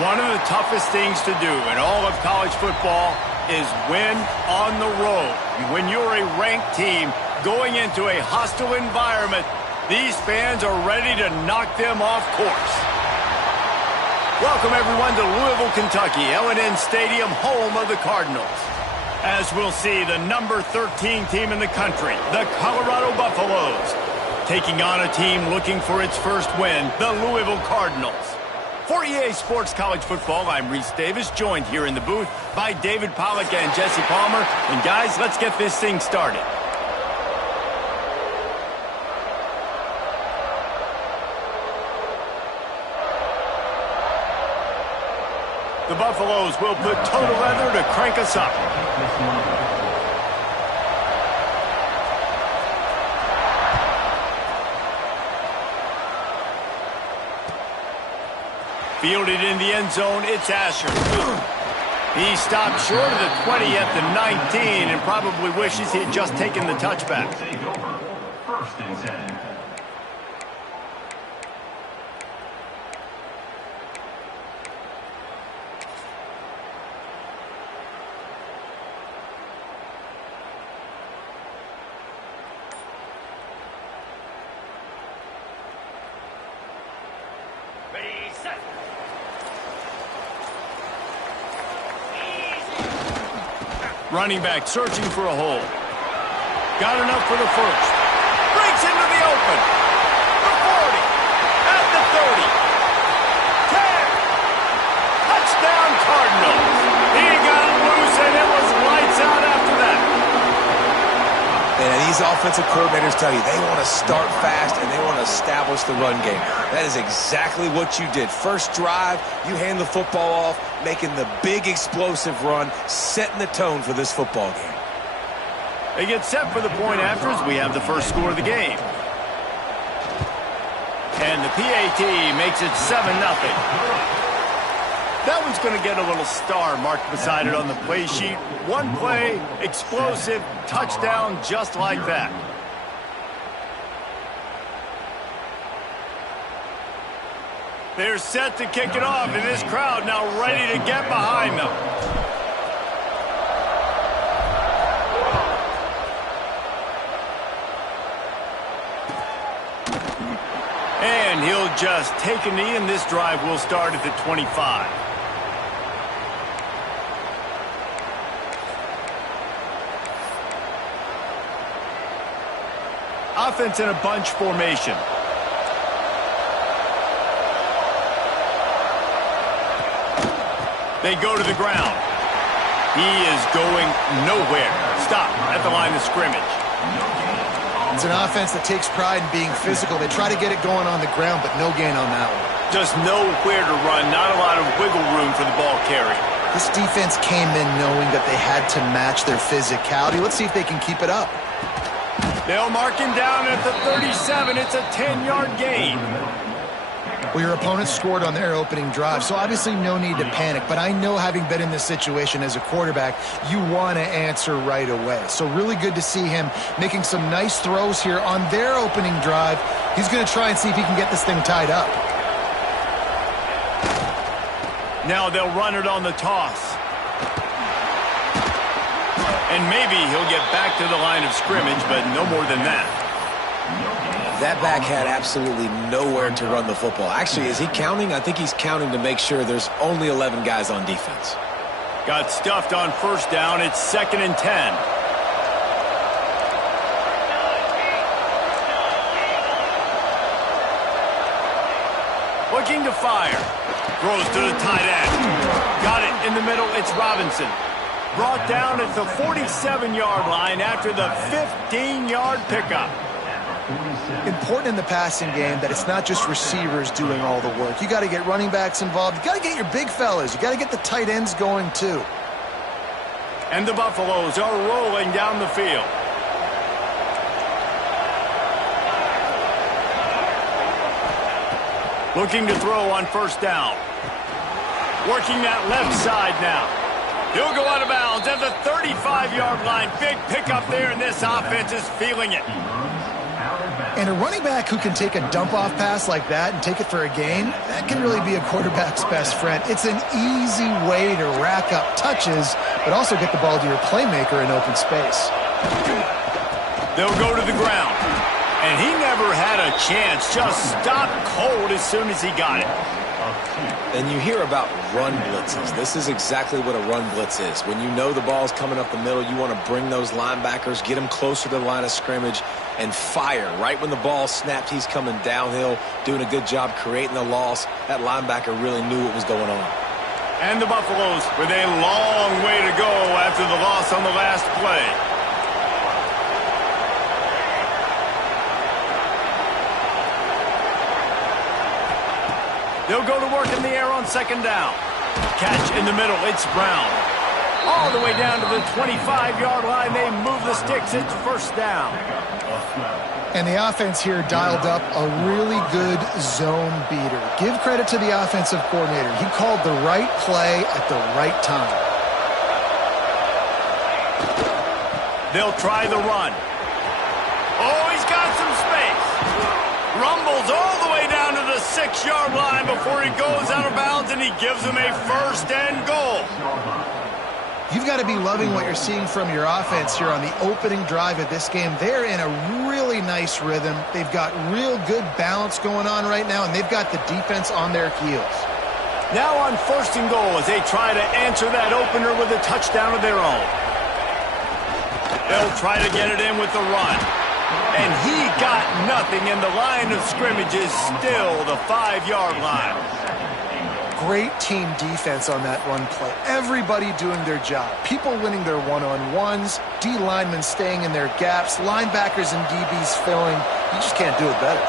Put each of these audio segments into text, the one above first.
One of the toughest things to do in all of college football is win on the road. When you're a ranked team going into a hostile environment, these fans are ready to knock them off course. Welcome, everyone, to Louisville, Kentucky, L&N Stadium, home of the Cardinals. As we'll see, the number 13 team in the country, the Colorado Buffaloes, taking on a team looking for its first win, the Louisville Cardinals. For EA Sports College Football, I'm Reese Davis, joined here in the booth by David Pollack and Jesse Palmer. And guys, let's get this thing started. The Buffaloes will put total leather to crank us up. Fielded in the end zone, it's Asher. He stopped short of the 20 at the 19 and probably wishes he had just taken the touchback. First and 10. Running back searching for a hole. Got enough for the first. Breaks into the open. The 40. At the 30. 10. Touchdown Cardinals. He got loose and it was lights out after that. And these offensive coordinators tell you they want to start fast and they want to establish the run game. That is exactly what you did. First drive, you hand the football off, making the big explosive run, setting the tone for this football game. They get set for the point afters. We have the first score of the game. And the PAT makes it 7-0. That one's going to get a little star marked beside it on the play sheet. One play, explosive, touchdown, just like that. They're set to kick it off, and this crowd now ready to get behind them. And he'll just take a knee, and this drive will start at the 25. Offense in a bunch formation. They go to the ground. He is going nowhere. Stop at the line of scrimmage. It's an offense that takes pride in being physical. They try to get it going on the ground, but no gain on that one. Just nowhere to run. Not a lot of wiggle room for the ball carrier. This defense came in knowing that they had to match their physicality. Let's see if they can keep it up. They'll mark him down at the 37. It's a 10-yard gain. Well, your opponent scored on their opening drive, so obviously no need to panic. But I know, having been in this situation as a quarterback, you want to answer right away. So really good to see him making some nice throws here on their opening drive. He's going to try and see if he can get this thing tied up. Now they'll run it on the toss. And maybe he'll get back to the line of scrimmage, but no more than that. That back had absolutely nowhere to run the football. Actually, is he counting? I think he's counting to make sure there's only 11 guys on defense. Got stuffed on first down. It's 2nd and 10. Looking to fire. Throws to the tight end. Got it in the middle. It's Robinson. Brought down at the 47-yard line after the 15-yard pickup. Important in the passing game that it's not just receivers doing all the work. You got to get running backs involved. You got to get your big fellas. You got to get the tight ends going too. And the Buffaloes are rolling down the field. Looking to throw on first down. Working that left side now. He'll go out of bounds at the 35-yard line. Big pickup there, and this offense is feeling it. And a running back who can take a dump-off pass like that and take it for a gain, that can really be a quarterback's best friend. It's an easy way to rack up touches, but also get the ball to your playmaker in open space. They'll go to the ground. And he never had a chance. Just stopped cold as soon as he got it. And you hear about run blitzes. This is exactly what a run blitz is. When you know the ball's coming up the middle, you want to bring those linebackers, get them closer to the line of scrimmage, and fire. Right when the ball snapped, he's coming downhill, doing a good job creating the loss. That linebacker really knew what was going on. And the Buffaloes with a long way to go after the loss on the last play. They'll go to work in the air on second down. Catch in the middle. It's Brown. All the way down to the 25-yard line. They move the sticks. It's first down. And the offense here dialed up a really good zone beater. Give credit to the offensive coordinator. He called the right play at the right time. They'll try the run. Oh, he's got some space. Rumbles all the way down to the 6-yard line before he goes out of bounds, and he gives them a first and goal. You've got to be loving what you're seeing from your offense here on the opening drive of this game. They're in a really nice rhythm. They've got real good balance going on right now, and they've got the defense on their heels. Now on first and goal as they try to answer that opener with a touchdown of their own. They'll try to get it in with the run. And he got nothing, and the line of scrimmage is still the 5-yard line. Great team defense on that run play. Everybody doing their job. People winning their one-on-ones, D linemen staying in their gaps, linebackers and DBs filling. You just can't do it better.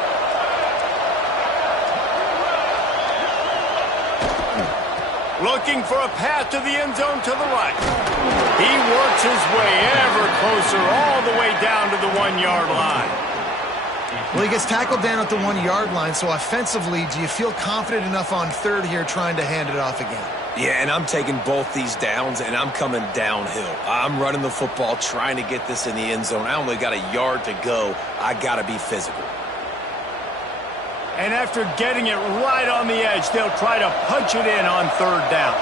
Looking for a path to the end zone to the right. He works his way ever closer all the way down to the 1-yard line. Well, he gets tackled down at the 1-yard line, so offensively, do you feel confident enough on third here trying to hand it off again? Yeah, and I'm taking both these downs, and I'm coming downhill. I'm running the football, trying to get this in the end zone. I only got a yard to go. I got to be physical. And after getting it right on the edge, they'll try to punch it in on third down.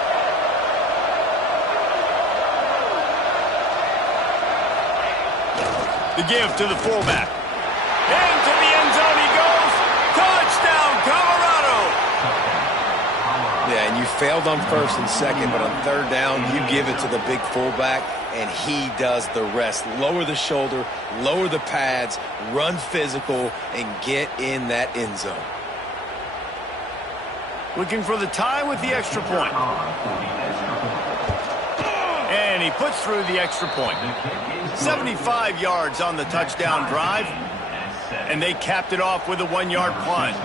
The give to the fullback. Into the end zone he goes. Touchdown, Colorado! Yeah, and you failed on first and second, but on third down, you give it to the big fullback, and he does the rest. Lower the shoulder, lower the pads, run physical, and get in that end zone. Looking for the tie with the extra point. And he puts through the extra point. 75 yards on the touchdown drive. And they capped it off with a 1-yard plunge.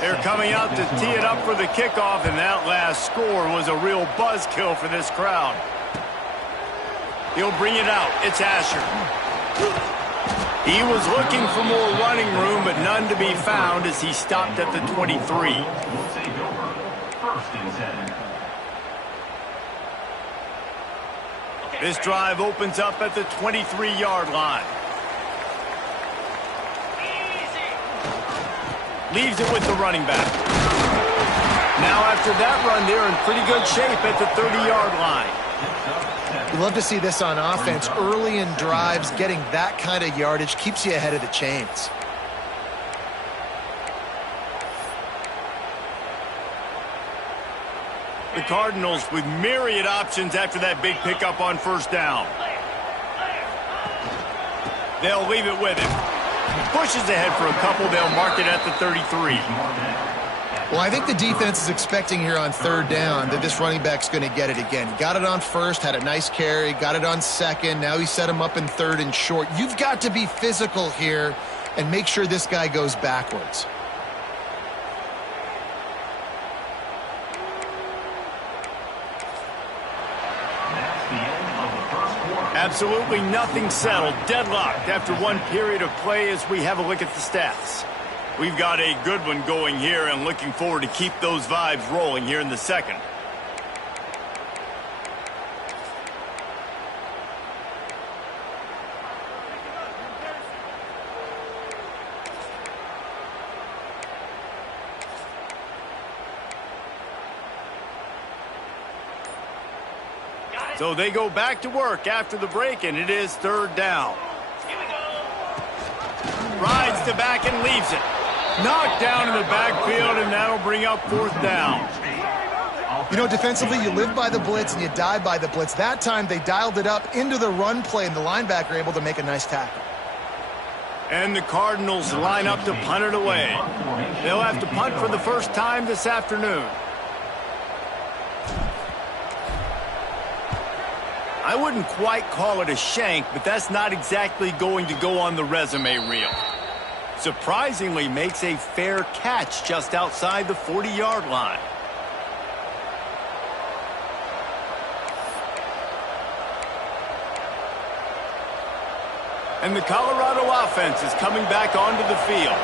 They're coming out to tee it up for the kickoff, and that last score was a real buzzkill for this crowd. He'll bring it out. It's Asher. He was looking for more running room, but none to be found as he stopped at the 23. Will take over. First and 10. This drive opens up at the 23-yard line. Leaves it with the running back. Now after that run, they're in pretty good shape at the 30-yard line. You love to see this on offense. Early in drives, getting that kind of yardage keeps you ahead of the chains. The Cardinals with myriad options after that big pickup on first down. They'll leave it with him. Pushes ahead for a couple. They'll mark it at the 33. Well, I think the defense is expecting here on third down that this running back's going to get it again. He got it on first, had a nice carry, got it on second. Now he set him up in third and short. You've got to be physical here and make sure this guy goes backwards. Absolutely nothing settled. Deadlocked after one period of play as we have a look at the stats. We've got a good one going here and looking forward to keep those vibes rolling here in the second. So they go back to work after the break, and it is third down. Rides the back and leaves it. Knocked down in the backfield, and that'll bring up fourth down. You know, defensively, you live by the blitz and you die by the blitz. That time, they dialed it up into the run play, and the linebacker able to make a nice tackle. And the Cardinals line up to punt it away. They'll have to punt for the first time this afternoon. I wouldn't quite call it a shank, but that's not exactly going to go on the resume reel. Surprisingly makes a fair catch just outside the 40-yard line. And the Colorado offense is coming back onto the field.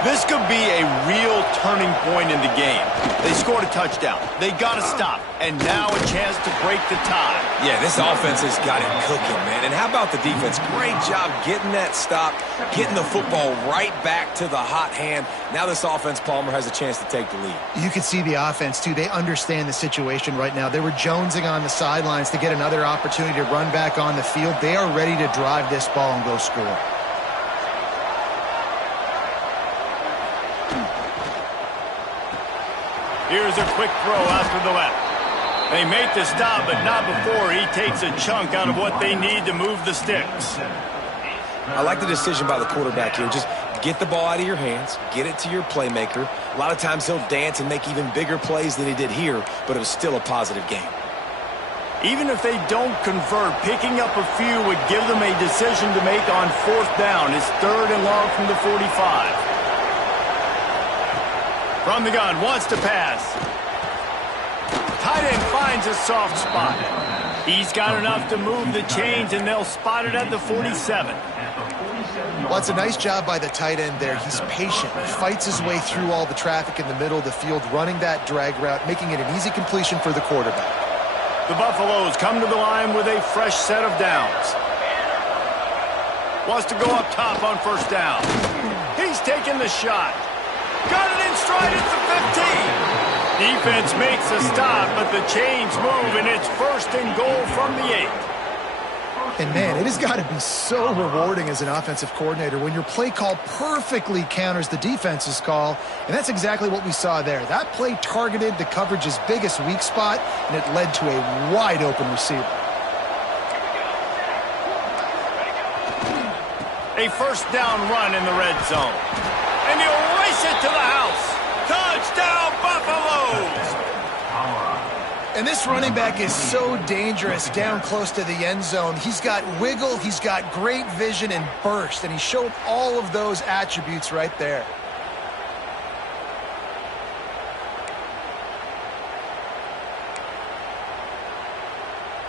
This could be a real turning point in the game. They scored a touchdown. They got to stop. And now a chance to break the tie. Yeah, this offense has got it cooking, man. And how about the defense? Great job getting that stop, getting the football right back to the hot hand. Now this offense, Palmer, has a chance to take the lead. You can see the offense, too. They understand the situation right now. They were jonesing on the sidelines to get another opportunity to run back on the field. They are ready to drive this ball and go score. Here's a quick throw out to the left. They make the stop, but not before he takes a chunk out of what they need to move the sticks. I like the decision by the quarterback here. Just get the ball out of your hands, get it to your playmaker. A lot of times he'll dance and make even bigger plays than he did here, but it was still a positive game. Even if they don't convert, picking up a few would give them a decision to make on fourth down. It's third and long from the 45. From the gun, wants to pass. Tight end finds a soft spot. He's got enough to move the chains, and they'll spot it at the 47. Well, it's a nice job by the tight end there. He's patient. He fights his way through all the traffic in the middle of the field, running that drag route, making it an easy completion for the quarterback. The Buffaloes come to the line with a fresh set of downs. Wants to go up top on first down. He's taking the shot. Got it in stride at the 15. Defense makes a stop, but the chains move, and it's first and goal from the 8. And, man, it has got to be so rewarding as an offensive coordinator when your play call perfectly counters the defense's call, and that's exactly what we saw there. That play targeted the coverage's biggest weak spot, and it led to a wide-open receiver. A first down run in the red zone. And he'll race it to the house. Touchdown, Buffaloes! And this running back is so dangerous down close to the end zone. He's got wiggle, he's got great vision and burst, and he showed all of those attributes right there.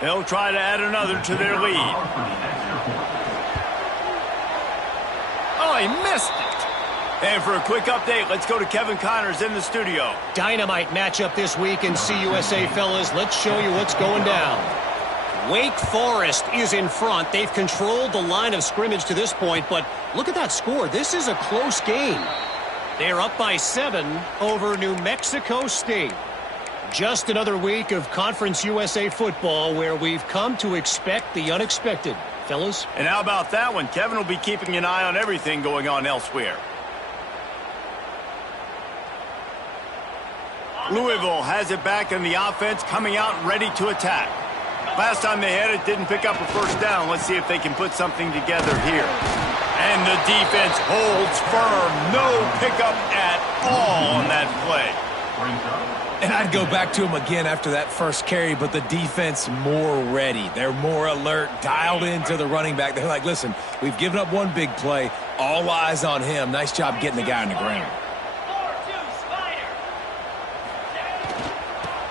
They'll try to add another to their lead. Oh, he missed it. And for a quick update, let's go to Kevin Connors in the studio. Dynamite matchup this week in CUSA, fellas. Let's show you what's going down. Wake Forest is in front. They've controlled the line of scrimmage to this point, but look at that score. This is a close game. They're up by 7 over New Mexico State. Just another week of Conference USA football where we've come to expect the unexpected. Fellas? And how about that one? Kevin will be keeping an eye on everything going on elsewhere. Louisville has it back in the offense, coming out ready to attack. Last time they had it, didn't pick up a first down. Let's see if they can put something together here. And the defense holds firm. No pickup at all on that play. And I'd go back to him again after that first carry, but the defense more ready. They're more alert, dialed into the running back. They're like, listen, we've given up one big play. All eyes on him. Nice job getting the guy on the ground.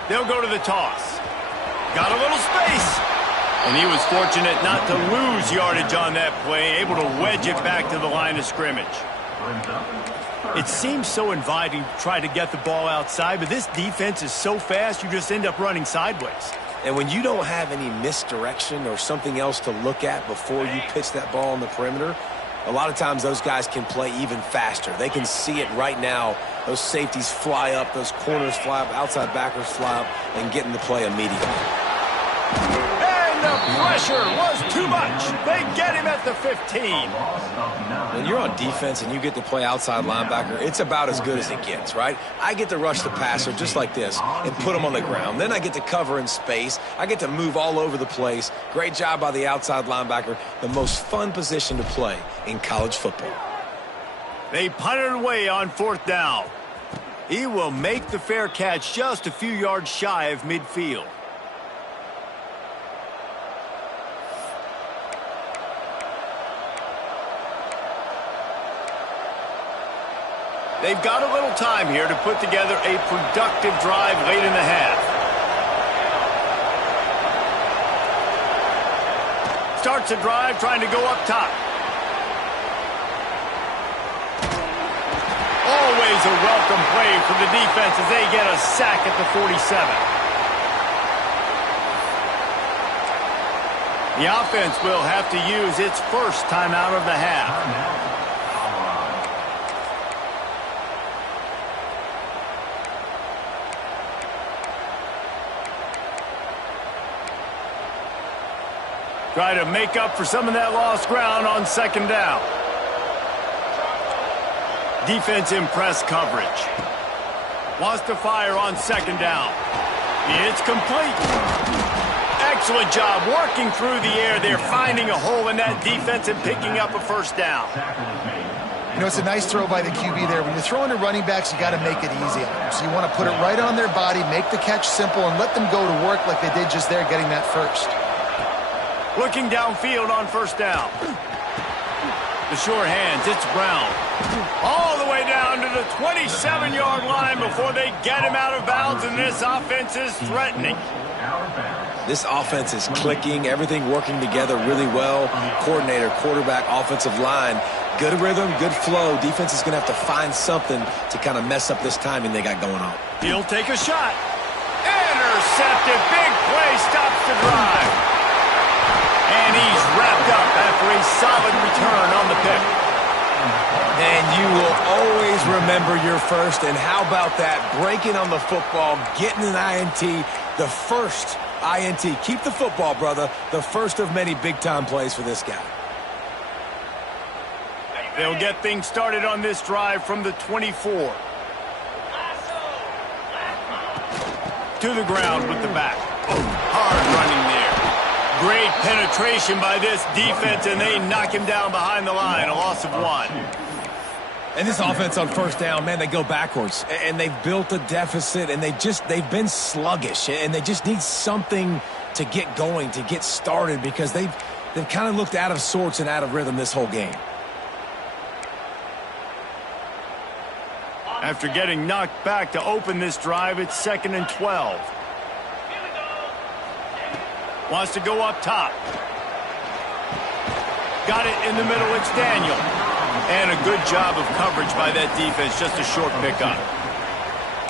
They'll go to the toss. Got a little space. And he was fortunate not to lose yardage on that play, able to wedge it back to the line of scrimmage. It seems so inviting to try to get the ball outside, but this defense is so fast you just end up running sideways. And when you don't have any misdirection or something else to look at before you pitch that ball on the perimeter, a lot of times those guys can play even faster. They can see it right now. Those safeties fly up, those corners fly up, outside backers fly up, and get in the play immediately. And pressure was too much. They get him at the 15. When you're on defense and you get to play outside linebacker, it's about as good as it gets, right? I get to rush the passer just like this and put him on the ground. Then I get to cover in space. I get to move all over the place. Great job by the outside linebacker. The most fun position to play in college football. They punt it away on 4th down. He will make the fair catch just a few yards shy of midfield. They've got a little time here to put together a productive drive late in the half. Starts the drive trying to go up top. Always a welcome play for the defense as they get a sack at the 47. The offense will have to use its first timeout of the half. Try to make up for some of that lost ground on 2nd down. Defense in press coverage. Wants to fire on 2nd down. It's complete. Excellent job working through the air there, finding a hole in that defense and picking up a 1st down. You know, it's a nice throw by the QB there. When you're throwing to running backs, you got to make it easy on them. So you want to put it right on their body, make the catch simple, and let them go to work like they did just there, getting that first. Looking downfield on 1st down. The short hands, it's Brown. All the way down to the 27-yard line before they get him out of bounds, and this offense is threatening. This offense is clicking, everything working together really well. Coordinator, quarterback, offensive line, good rhythm, good flow. Defense is going to have to find something to kind of mess up this timing they got going on. He'll take a shot. Intercepted. Big play stops the drive. And he's wrapped up after a solid return on the pick. And you will always remember your first. And how about that? Breaking on the football, getting an INT, the first INT. Keep the football, brother. The first of many big-time plays for this guy. They'll get things started on this drive from the 24. To the ground with the back. Hard running there. Great penetration by this defense, and they knock him down behind the line. A loss of 1. And this offense on 1st down, man, they go backwards. And they've built a deficit, and they've been sluggish. And they just need something to get going, to get started, because they've kind of looked out of sorts and out of rhythm this whole game. After getting knocked back to open this drive, it's 2nd and 12. Wants to go up top. Got it in the middle. It's Daniel. And a good job of coverage by that defense. Just a short pickup.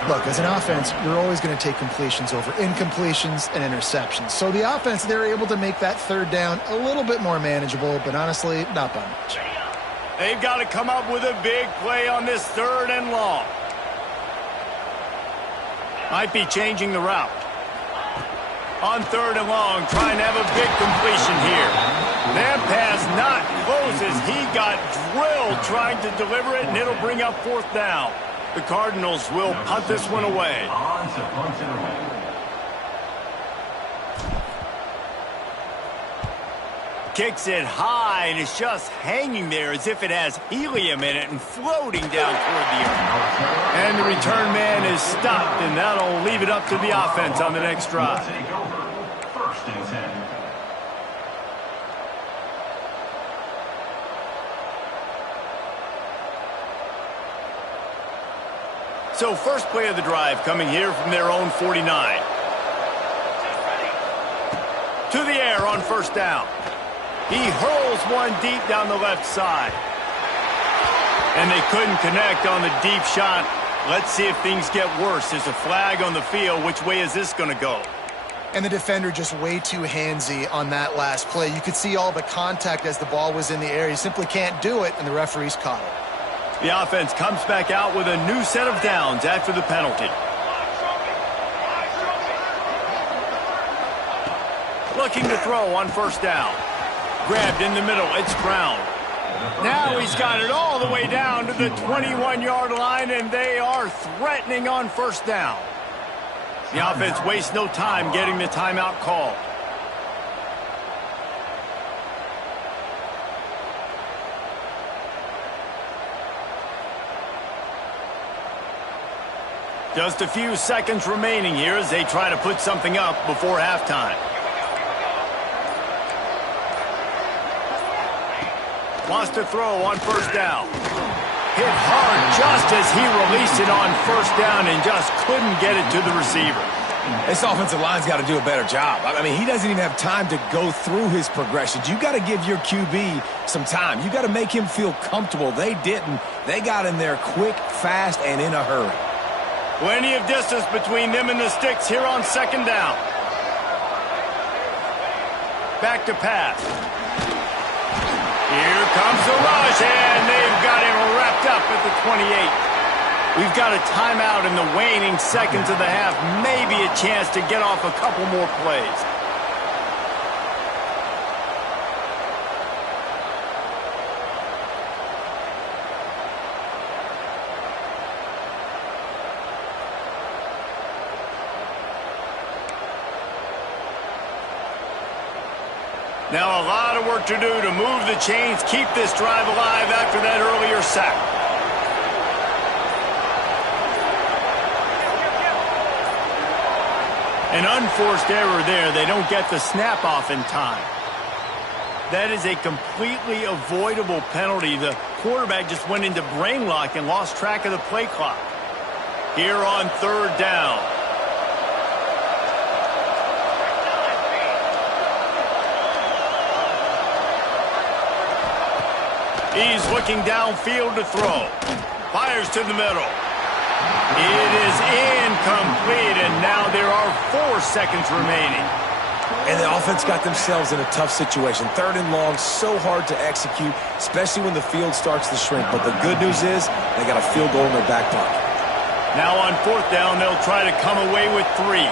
Look, as an offense, you're always going to take completions over incompletions and interceptions. So the offense, they're able to make that 3rd down a little bit more manageable, but honestly, not by much. They've got to come up with a big play on this 3rd and long. Might be changing the route. On 3rd and long, trying to have a big completion here. That pass not close as he got drilled trying to deliver it, and it'll bring up 4th down. The Cardinals will punt this one away. Kicks it high, and it's just hanging there as if it has helium in it and floating down toward the earth. And the return man is stopped, and that'll leave it up to the offense on the next drive. So first play of the drive coming here from their own 49. To the air on 1st down. He hurls one deep down the left side. And they couldn't connect on the deep shot. Let's see if things get worse. There's a flag on the field. Which way is this going to go? And the defender just way too handsy on that last play. You could see all the contact as the ball was in the air. You simply can't do it, and the referee's caught it. The offense comes back out with a new set of downs after the penalty. Looking to throw on first down. Grabbed in the middle. It's Brown. Now he's got it all the way down to the 21-yard line, and they are threatening on first down. The offense wastes no time getting the timeout call. Just a few seconds remaining here as they try to put something up before halftime. Wants to throw on first down. Hit hard just as he released it on first down and just couldn't get it to the receiver. This offensive line's got to do a better job. I mean, he doesn't even have time to go through his progressions. You got to give your QB some time. You got to make him feel comfortable. They didn't. They got in there quick, fast, and in a hurry. Plenty of distance between them and the sticks here on second down. Back to pass. Here comes the rush, and they've got him wrapped up at the 28. We've got a timeout in the waning seconds of the half. Maybe a chance to get off a couple more plays. Now a lot of work to do to move the chains, keep this drive alive after that earlier sack. An unforced error there. They don't get the snap off in time. That is a completely avoidable penalty. The quarterback just went into brain lock and lost track of the play clock. Here on third down. He's looking downfield to throw. Fires to the middle. It is incomplete, and now there are 4 seconds remaining. And the offense got themselves in a tough situation. Third and long, so hard to execute, especially when the field starts to shrink. But the good news is they got a field goal in their back pocket. Now on fourth down, they'll try to come away with 3.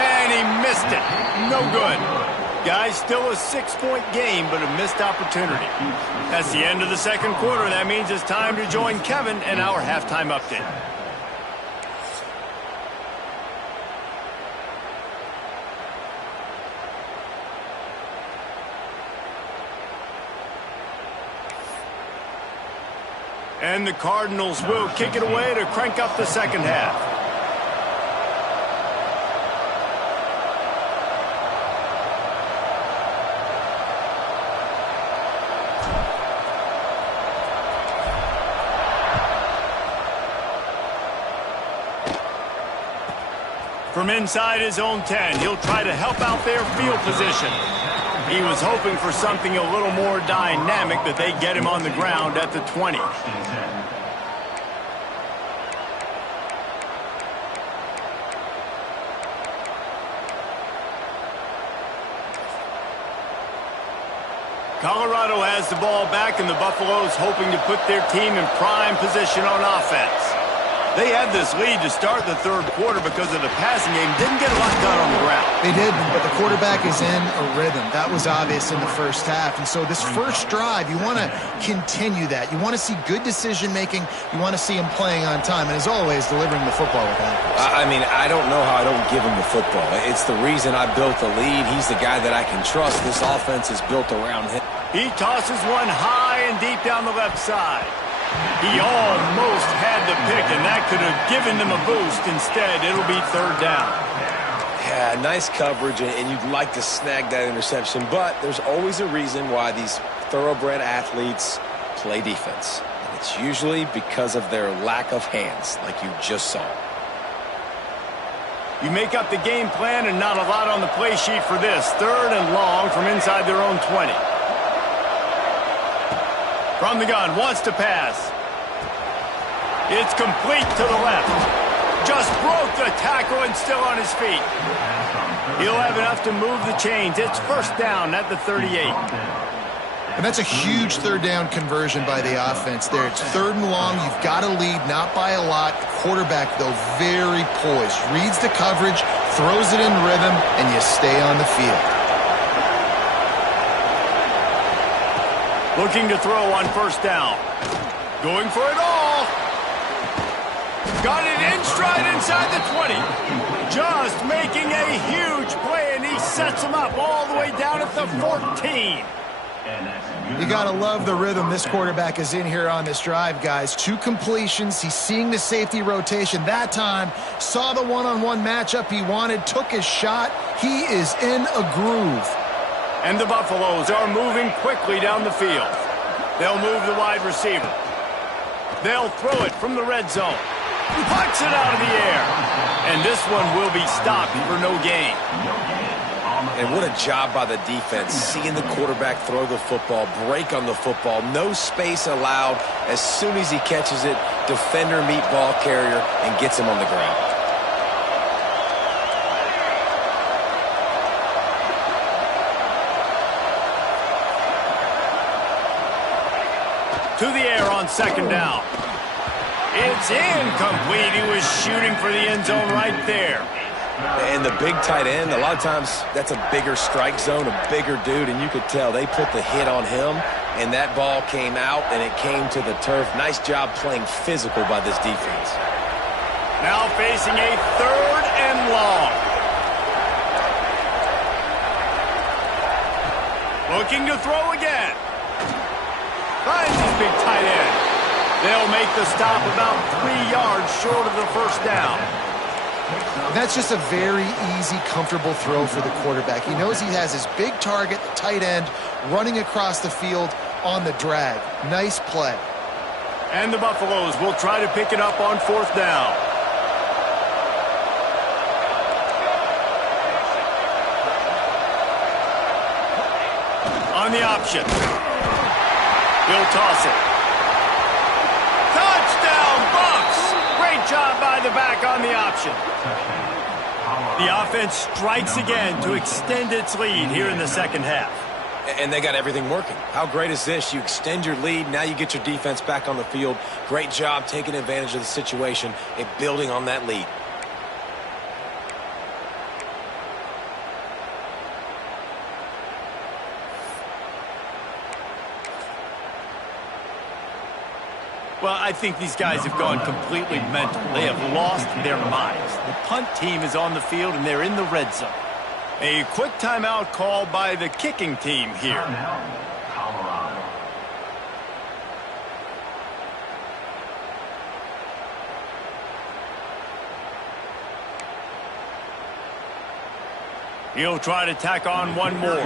And he missed it. No good. Guys, still a 6-point game, but a missed opportunity. That's the end of the second quarter. That means it's time to join Kevin and our halftime update. And the Cardinals will kick it away to crank up the second half. From inside his own 10, he'll try to help out their field position. He was hoping for something a little more dynamic, that they get him on the ground at the 20. Colorado has the ball back, and the Buffaloes hoping to put their team in prime position on offense. They had this lead to start the third quarter because of the passing game. Didn't get a lot done on the ground. They didn't, but the quarterback is in a rhythm. That was obvious in the first half. And so this first drive, you want to continue that. You want to see good decision-making. You want to see him playing on time. And as always, delivering the football with accuracy. I mean, I don't know how I don't give him the football. It's the reason I built the lead. He's the guy that I can trust. This offense is built around him. He tosses one high and deep down the left side. He almost had the pick, and that could have given them a boost. Instead, it'll be third down. Yeah, nice coverage, and you'd like to snag that interception, but there's always a reason why these thoroughbred athletes play defense. And it's usually because of their lack of hands, like you just saw. You make up the game plan, and not a lot on the play sheet for this. Third and long from inside their own 20. From the gun, wants to pass. It's complete to the left. Just broke the tackle and still on his feet. He'll have enough to move the chains. It's first down at the 38. And that's a huge third down conversion by the offense there. It's 3rd and long. You've got to lead, not by a lot. The quarterback, though, very poised. Reads the coverage, throws it in rhythm, and you stay on the field. Looking to throw on 1st down. Going for it all. Got it in stride inside the 20. Just making a huge play, and he sets him up all the way down at the 14. You got to love the rhythm this quarterback is in here on this drive, guys. 2 completions. He's seeing the safety rotation. That time, saw the one-on-one matchup he wanted, took his shot. He is in a groove. And the Buffaloes are moving quickly down the field. They'll move the wide receiver. They'll throw it from the red zone. Puts it out of the air. And this one will be stopped for no gain. And what a job by the defense, seeing the quarterback throw the football, break on the football, no space allowed. As soon as he catches it, defender meet ball carrier and gets him on the ground. To the air on 2nd down. It's incomplete. He was shooting for the end zone right there. And the big tight end, a lot of times that's a bigger strike zone, a bigger dude, and you could tell they put the hit on him, and that ball came out, and it came to the turf. Nice job playing physical by this defense. Now facing a 3rd and long. Looking to throw again. Finds his big tight end. They'll make the stop about 3 yards short of the 1st down. That's just a very easy, comfortable throw for the quarterback. He knows he has his big target, the tight end, running across the field on the drag. Nice play. And the Buffaloes will try to pick it up on 4th down. On the option. He'll toss it. Touchdown, Bucks! Great job by the back on the option. The offense strikes again to extend its lead here in the 2nd half. And they got everything working. How great is this? You extend your lead, now you get your defense back on the field. Great job taking advantage of the situation and building on that lead. Well, I think these guys have gone completely mental. They have lost their minds. The punt team is on the field, and they're in the red zone. A quick timeout call by the kicking team here. Colorado. He'll try to tack on one more.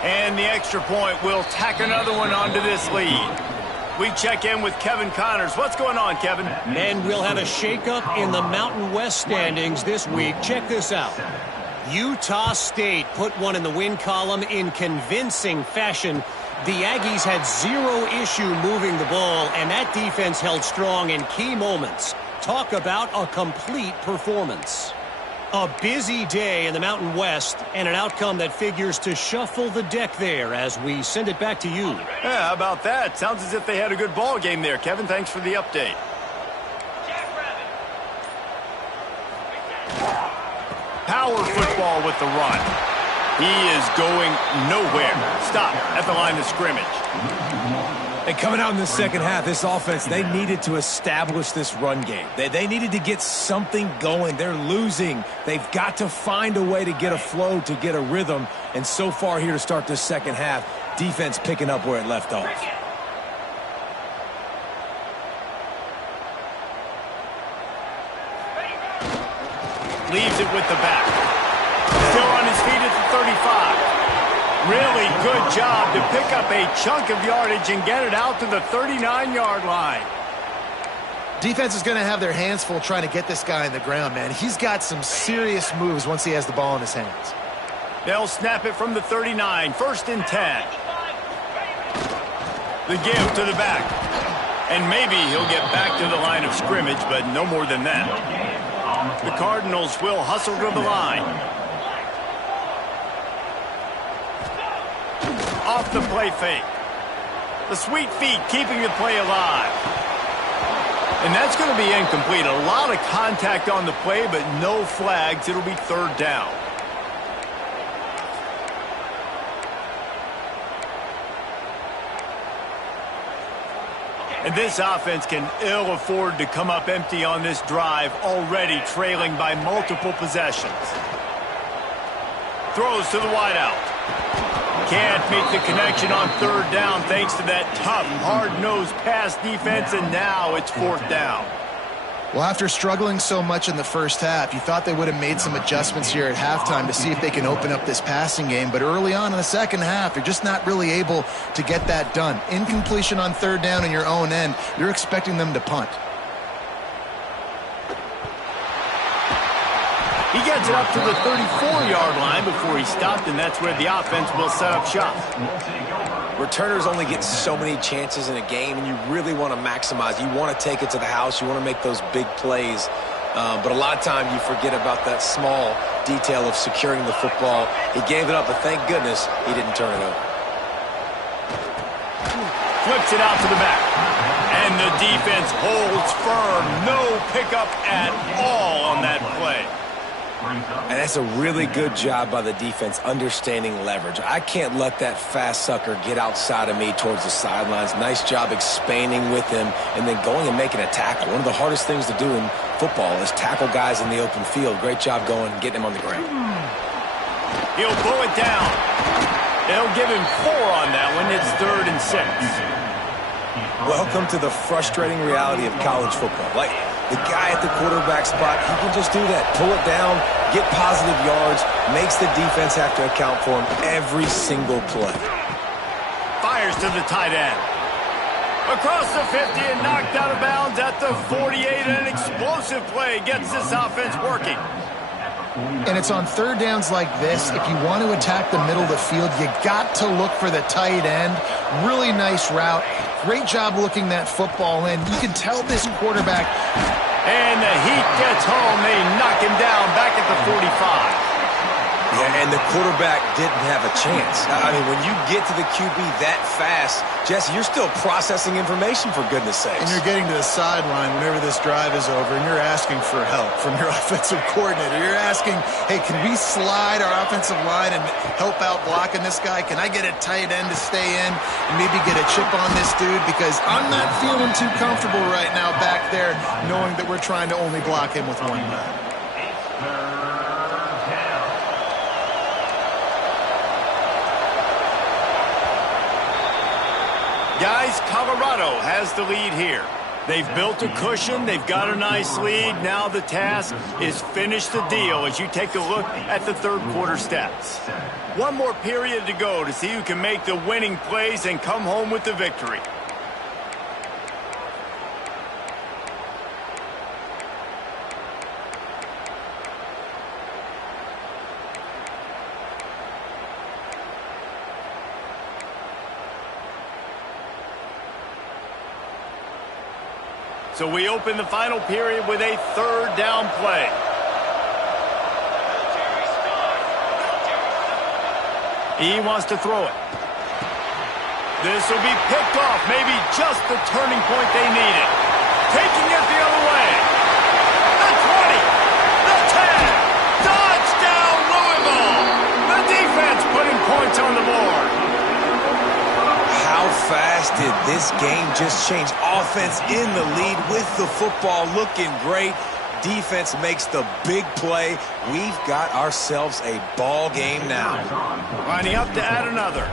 And the extra point will tack another one onto this lead. We check in with Kevin Connors. What's going on, Kevin? And we'll have a shakeup in the Mountain West standings this week. Check this out. Utah State put one in the win column in convincing fashion. The Aggies had 0 issue moving the ball, and that defense held strong in key moments. Talk about a complete performance. A busy day in the Mountain West, and an outcome that figures to shuffle the deck there as we send it back to you. Yeah, how about that? Sounds as if they had a good ball game there. Kevin, thanks for the update. Power football with the run. He is going nowhere. Stop at the line of scrimmage. And coming out in the 2nd half, this offense, they needed to establish this run game. They needed to get something going. They're losing. They've got to find a way to get a flow, to get a rhythm. And so far here to start this 2nd half, defense picking up where it left off. Leaves it with the back. Still on his feet at the 35. Really good job to pick up a chunk of yardage and get it out to the 39-yard line. Defense is going to have their hands full trying to get this guy in the ground, man. He's got some serious moves once he has the ball in his hands. They'll snap it from the 39, 1st and 10. The give to the back. And maybe he'll get back to the line of scrimmage, but no more than that. The Cardinals will hustle to the line. off the play fake. The sweet feet keeping the play alive. And that's going to be incomplete. A lot of contact on the play, but no flags. It'll be third down. And this offense can ill afford to come up empty on this drive, already trailing by multiple possessions. Throws to the wideout. Can't make the connection on third down thanks to that tough, hard-nosed pass defense, and now it's fourth down. Well, after struggling so much in the first half, you thought they would have made some adjustments here at halftime to see if they can open up this passing game. But early on in the second half, they're just not really able to get that done. Incompletion on third down in your own end, you're expecting them to punt. He gets it up to the 34-yard line before he stopped, and that's where the offense will set up shop. Returners only get so many chances in a game, and you really want to maximize. You want to take it to the house. You want to make those big plays. But a lot of time you forget about that small detail of securing the football. He gave it up, but thank goodness he didn't turn it over. Flips it out to the back. And the defense holds firm. No pickup at all on that play. And that's a really good job by the defense understanding leverage. I can't let that fast sucker get outside of me towards the sidelines. Nice job expanding with him and then going and making a tackle. One of the hardest things to do in football is tackle guys in the open field. Great job going and getting him on the ground. He'll pull it down. They'll give him 4 on that one. It's 3rd and 6. Welcome to the frustrating reality of college football. Like, the guy at the quarterback spot, he can just do that. Pull it down, get positive yards, makes the defense have to account for him every single play. Fires to the tight end. Across the 50 and knocked out of bounds at the 48. An explosive play gets this offense working. And it's on third downs like this. If you want to attack the middle of the field, you got to look for the tight end. Really nice route. Great job looking that football in. You can tell this quarterback. And the heat gets home. They knock him down back at the 45. Yeah, and the quarterback didn't have a chance. I mean, when you get to the QB that fast, Jesse, you're still processing information, for goodness sakes. And you're getting to the sideline whenever this drive is over, and you're asking for help from your offensive coordinator. You're asking, hey, can we slide our offensive line and help out blocking this guy? Can I get a tight end to stay in and maybe get a chip on this dude? Because I'm not feeling too comfortable right now back there knowing that we're trying to only block him with one guy. Guys, Colorado has the lead here. They've built a cushion. They've got a nice lead. Now the task is finish the deal as you take a look at the third quarter stats. One more period to go to see who can make the winning plays and come home with the victory. So we open the final period with a third down play. He wants to throw it. This will be picked off, maybe just the turning point they needed. Taking it the other way. The 20, the 10, touchdown Louisville. The defense putting points on the board. How fast did this game just change? Offense in the lead with the football looking great. Defense makes the big play. We've got ourselves a ball game now. Lining up to add another.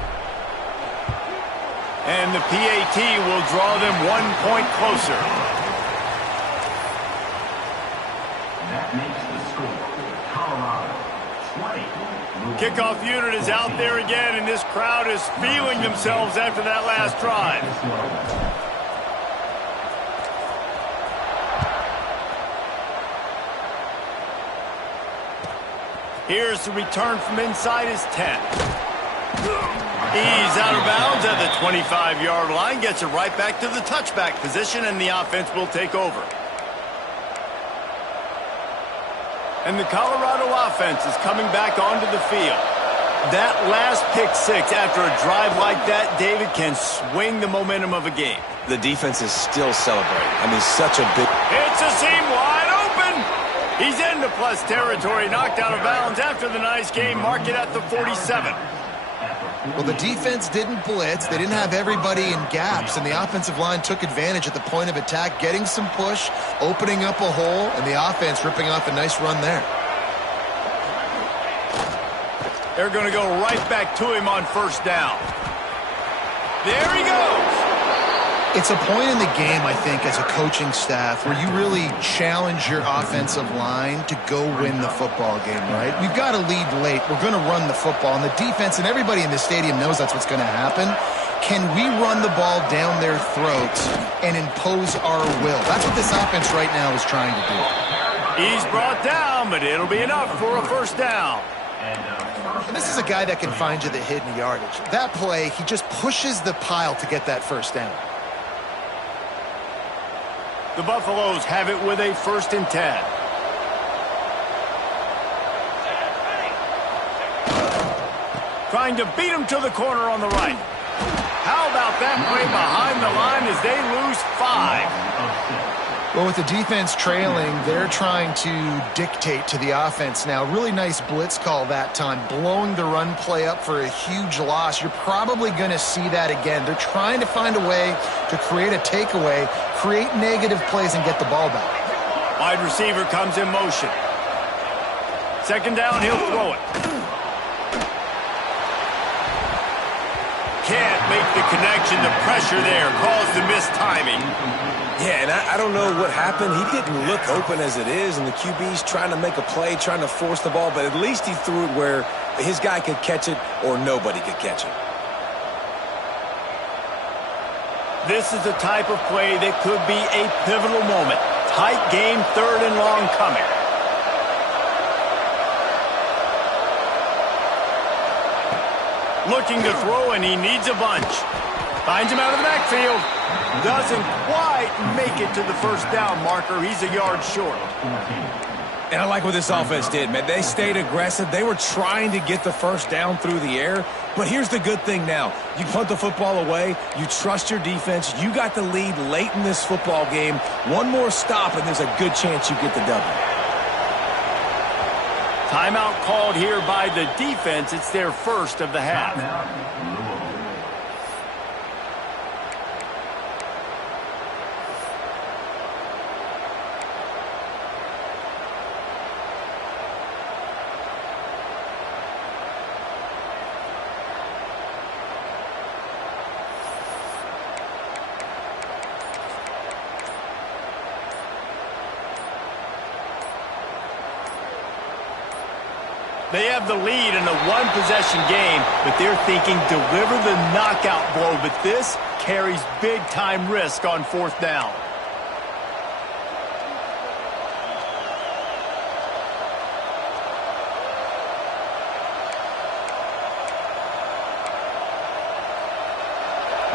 And the PAT will draw them 1 point closer. That makes the score Colorado 20. Kickoff unit is out there again, and this crowd is feeling themselves after that last drive. Here's the return from inside his 10. He's out of bounds at the 25-yard line, gets it right back to the touchback position, and the offense will take over. And the Colorado offense is coming back onto the field. That last pick six after a drive like that, David, can swing the momentum of a game. The defense is still celebrating. I mean, such a big... It's a seam wide open. He's into plus territory, knocked out of bounds after the nice game. Mark it at the 47. Well, the defense didn't blitz. They didn't have everybody in gaps, and the offensive line took advantage at the point of attack, getting some push, opening up a hole, and the offense ripping off a nice run there. They're going to go right back to him on first down. There he goes. It's a point in the game, I think, as a coaching staff where you really challenge your offensive line to go win the football game, right? We've got to lead late. We're going to run the football, and the defense and everybody in the stadium knows that's what's going to happen. Can we run the ball down their throats and impose our will? That's what this offense right now is trying to do. He's brought down, but it'll be enough for a first down. And this is a guy that can find you the hidden yardage. That play, he just pushes the pile to get that first down. The Buffaloes have it with a 1st and 10. Trying to beat him to the corner on the right. How about that play behind the line as they lose 5? Well, with the defense trailing, they're trying to dictate to the offense now. Really nice blitz call that time, blowing the run play up for a huge loss. You're probably going to see that again. They're trying to find a way to create a takeaway, create negative plays, and get the ball back. Wide receiver comes in motion. 2nd down, he'll throw it. Can't make the connection. The pressure there caused the missed timing. Yeah, and I don't know what happened. He didn't look open as it is, and the QB's trying to make a play, trying to force the ball, but at least he threw it where his guy could catch it or nobody could catch it. This is the type of play that could be a pivotal moment. Tight game, 3rd and long coming. Looking to throw, and he needs a bunch. Finds him out of the backfield. Doesn't quite make it to the first down marker. He's a yard short. And I like what this offense did, man. They stayed aggressive. They were trying to get the first down through the air. But here's the good thing now. You punt the football away. You trust your defense. You got the lead late in this football game. One more stop, and there's a good chance you get the W. Timeout called here by the defense. It's their first of the half. They have the lead in a one-possession game, but they're thinking deliver the knockout blow. But this carries big-time risk on 4th down.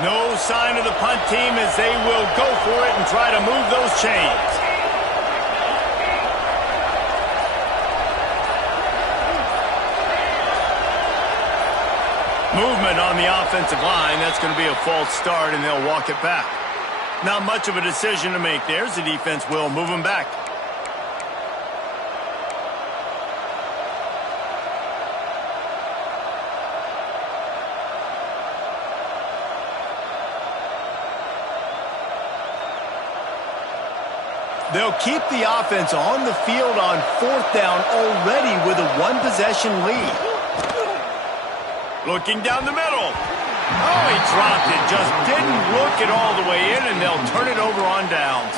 No sign of the punt team as they will go for it and try to move those chains. Movement on the offensive line. That's going to be a false start, and they'll walk it back. Not much of a decision to make. There's the defense will move them back. They'll keep the offense on the field on 4th down already with a one-possession lead. Looking down the middle. Oh, he dropped it. Just didn't look it all the way in, and they'll turn it over on downs.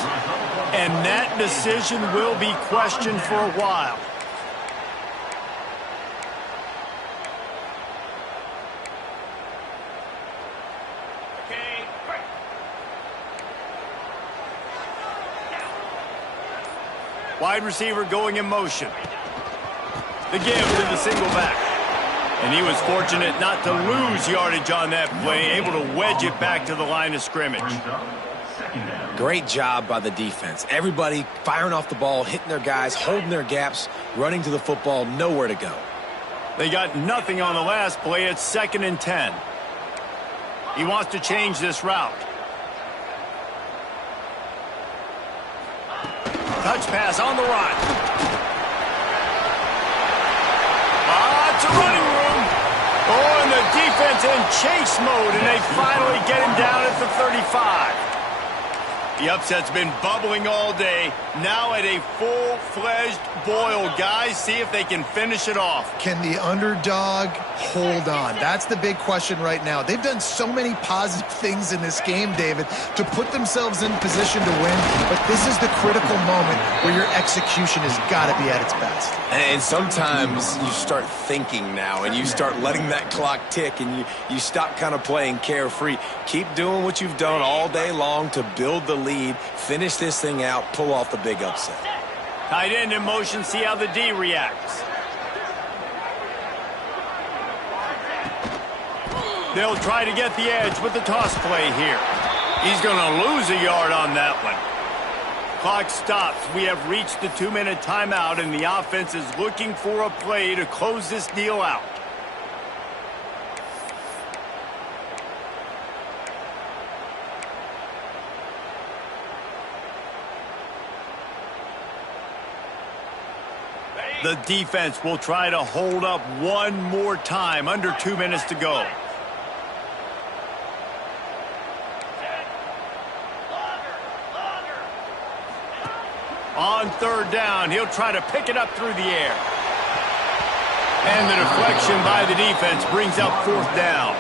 And that decision will be questioned for a while. Wide receiver going in motion. The give to the single back. And he was fortunate not to lose yardage on that play, able to wedge it back to the line of scrimmage. Great job by the defense. Everybody firing off the ball, hitting their guys, holding their gaps, running to the football, nowhere to go. They got nothing on the last play. It's 2nd and 10. He wants to change this route. Touch pass on the run. Lots of running room. Oh, and the defense in chase mode, and they finally get him down at the 35. The upset's been bubbling all day. Now at a full-fledged boil. Guys, see if they can finish it off. Can the underdog hold on? That's the big question right now. They've done so many positive things in this game, David, to put themselves in position to win, but this is the critical moment where your execution has got to be at its best. And sometimes you start thinking now, and you start letting that clock tick, and you stop kind of playing carefree. Keep doing what you've done all day long to build the lead, finish this thing out, pull off the big upset. Tight end in motion, see how the D reacts. They'll try to get the edge with the toss play here. He's going to lose a yard on that one. Clock stops. We have reached the 2-minute timeout, and the offense is looking for a play to close this deal out. The defense will try to hold up one more time. Under 2 minutes to go. On 3rd down, he'll try to pick it up through the air. And the deflection by the defense brings up 4th down.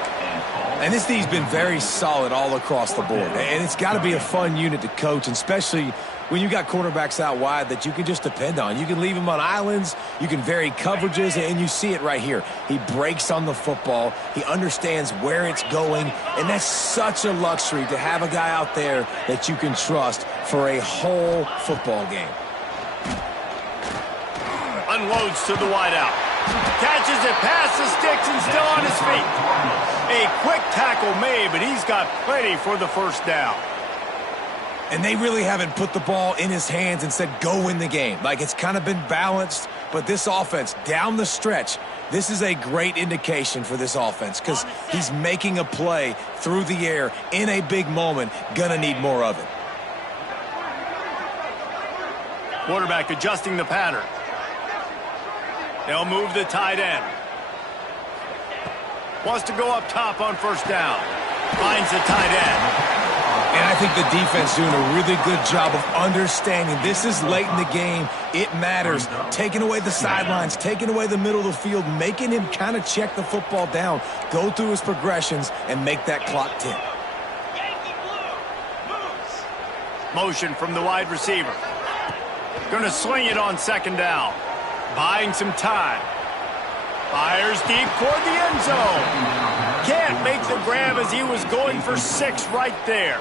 And this D's been very solid all across the board. And it's got to be a fun unit to coach, and especially when you got quarterbacks out wide that you can just depend on. You can leave them on islands, you can vary coverages, and you see it right here. He breaks on the football, he understands where it's going, and that's such a luxury to have a guy out there that you can trust for a whole football game. Unloads to the wideout. Catches it past the sticks and still on his feet. A quick tackle made, but he's got plenty for the 1st down. And they really haven't put the ball in his hands and said, go win the game. Like, it's kind of been balanced, but this offense, down the stretch, this is a great indication for this offense because he's making a play through the air in a big moment. Gonna need more of it. Quarterback adjusting the pattern. They'll move the tight end. Wants to go up top on 1st down. Finds the tight end. And I think the defense doing a really good job of understanding this is late in the game. It matters. Taking away the sidelines, taking away the middle of the field, making him kind of check the football down, go through his progressions, and make that clock tick. Motion from the wide receiver. Going to swing it on 2nd down. Buying some time. Fires deep toward the end zone. Can't make the grab as he was going for 6 right there.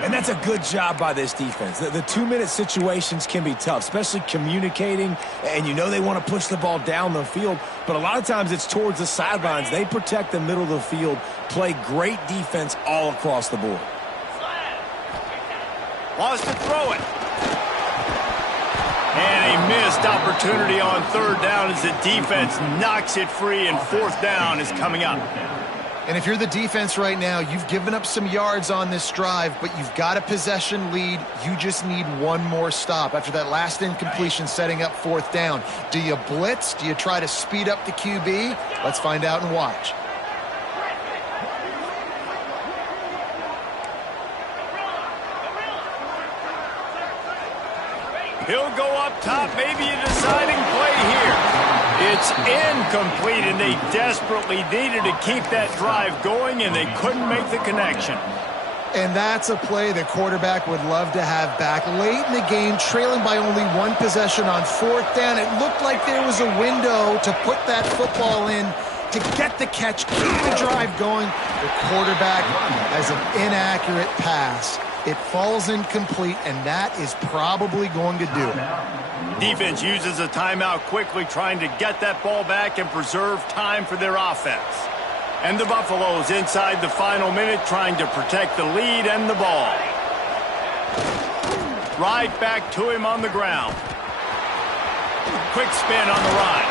And that's a good job by this defense. The 2-minute situations can be tough, especially communicating, and you know they want to push the ball down the field, but a lot of times it's towards the sidelines. They protect the middle of the field, play great defense all across the board. Wants to throw it. And a missed opportunity on 3rd down as the defense knocks it free, and 4th down is coming up. And if you're the defense right now, you've given up some yards on this drive, but you've got a possession lead. You just need one more stop after that last incompletion setting up 4th down. Do you blitz? Do you try to speed up the QB? Let's find out and watch. He'll go up top, maybe a deciding play here. It's incomplete, and they desperately needed to keep that drive going, and they couldn't make the connection. And that's a play the quarterback would love to have back. Late in the game, trailing by only 1 possession on 4th down, it looked like there was a window to put that football in to get the catch, keep the drive going. The quarterback has an inaccurate pass. It falls incomplete, and that is probably going to do it. Defense uses a timeout quickly, trying to get that ball back and preserve time for their offense. And the Buffaloes inside the final minute, trying to protect the lead and the ball. Right back to him on the ground. Quick spin on the run.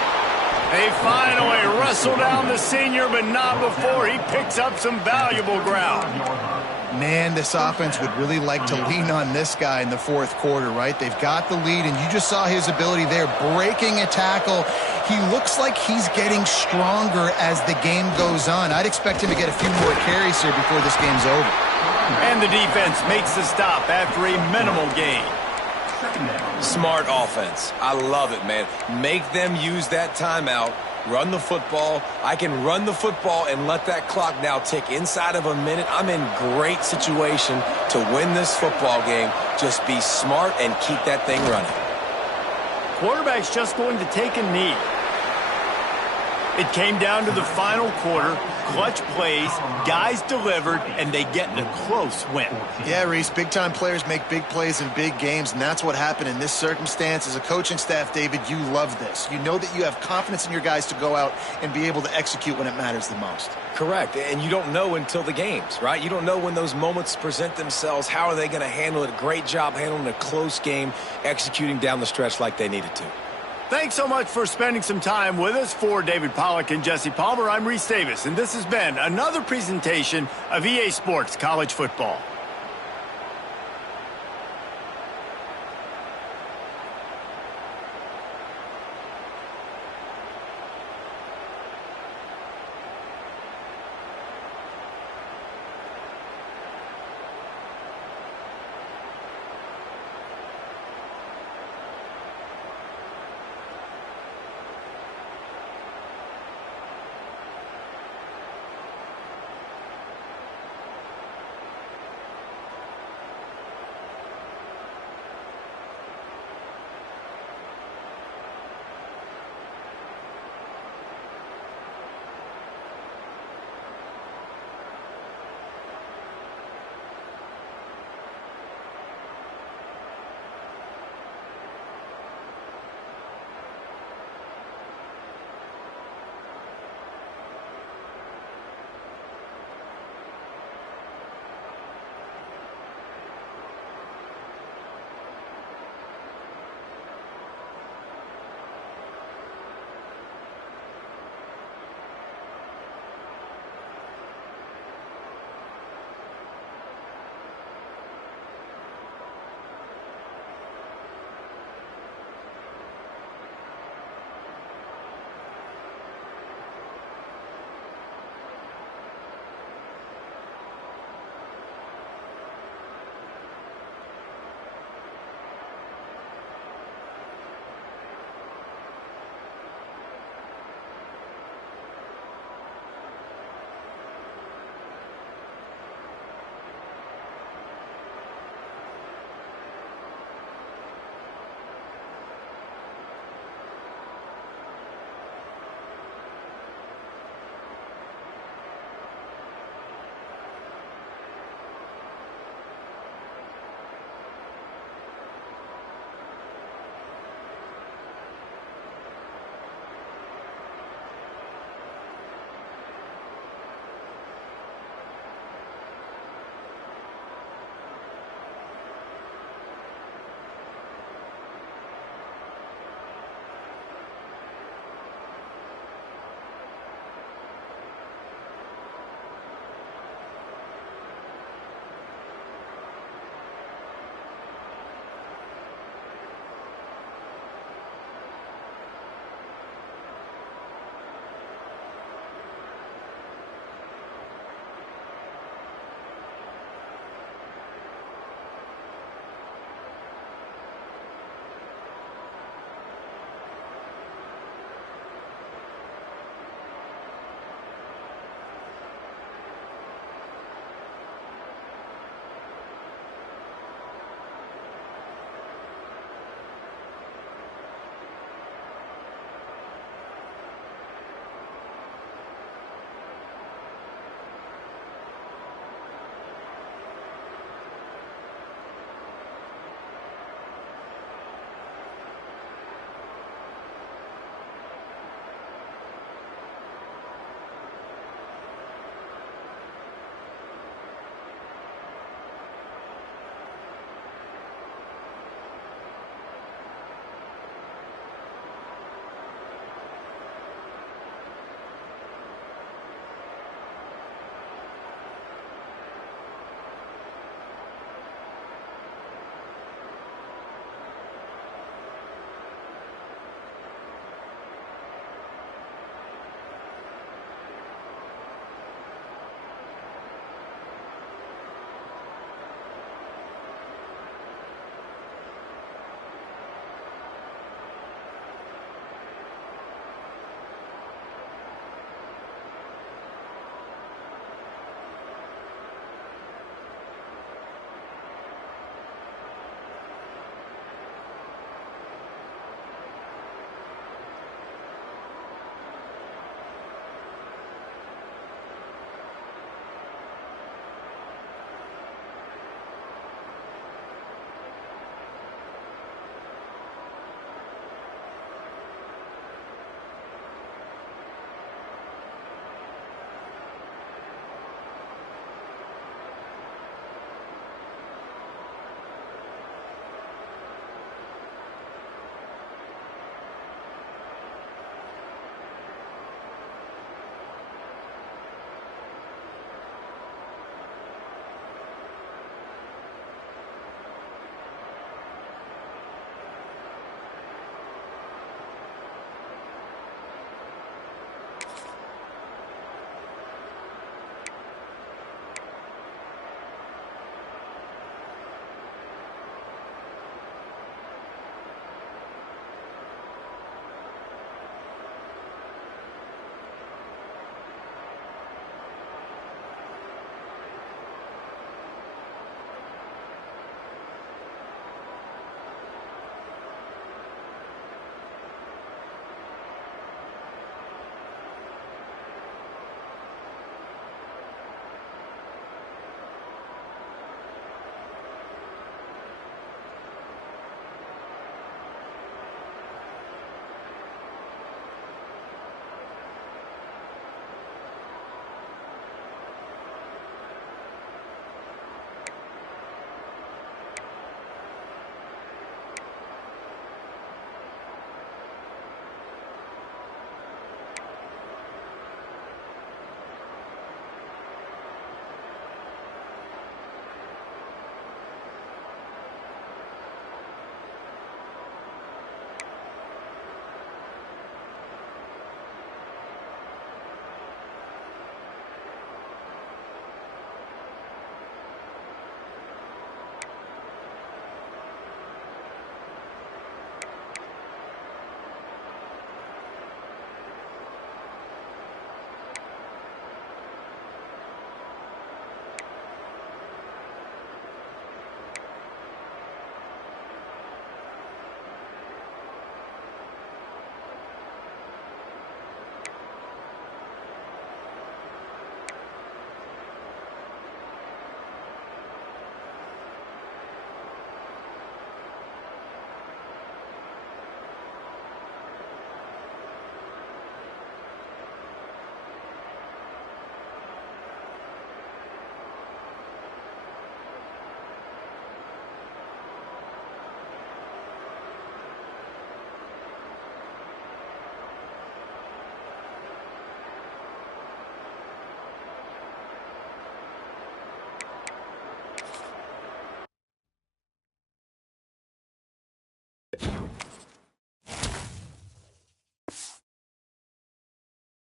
They finally wrestle down the senior, but not before he picks up some valuable ground. Man, this offense would really like to lean on this guy in the fourth quarter, right? They've got the lead, and you just saw his ability there, breaking a tackle. He looks like he's getting stronger as the game goes on. I'd expect him to get a few more carries here before this game's over. And the defense makes the stop after a minimal gain. Smart offense. I love it, man. Make them use that timeout. Run the football. I can run the football and let that clock now tick inside of a minute. I'm in great situation to win this football game. Just be smart and keep that thing running. Quarterback's just going to take a knee. It came down to the final quarter. Clutch plays, guys delivered, and they get a close win. Yeah, Reese, big-time players make big plays in big games, and that's what happened in this circumstance. As a coaching staff, David, you love this. You know that you have confidence in your guys to go out and be able to execute when it matters the most. Correct, and you don't know until the games, right? You don't know when those moments present themselves. How are they going to handle it? Great job handling a close game, executing down the stretch like they needed to. Thanks so much for spending some time with us. For David Pollack and Jesse Palmer, I'm Reese Davis, and this has been another presentation of EA Sports College Football.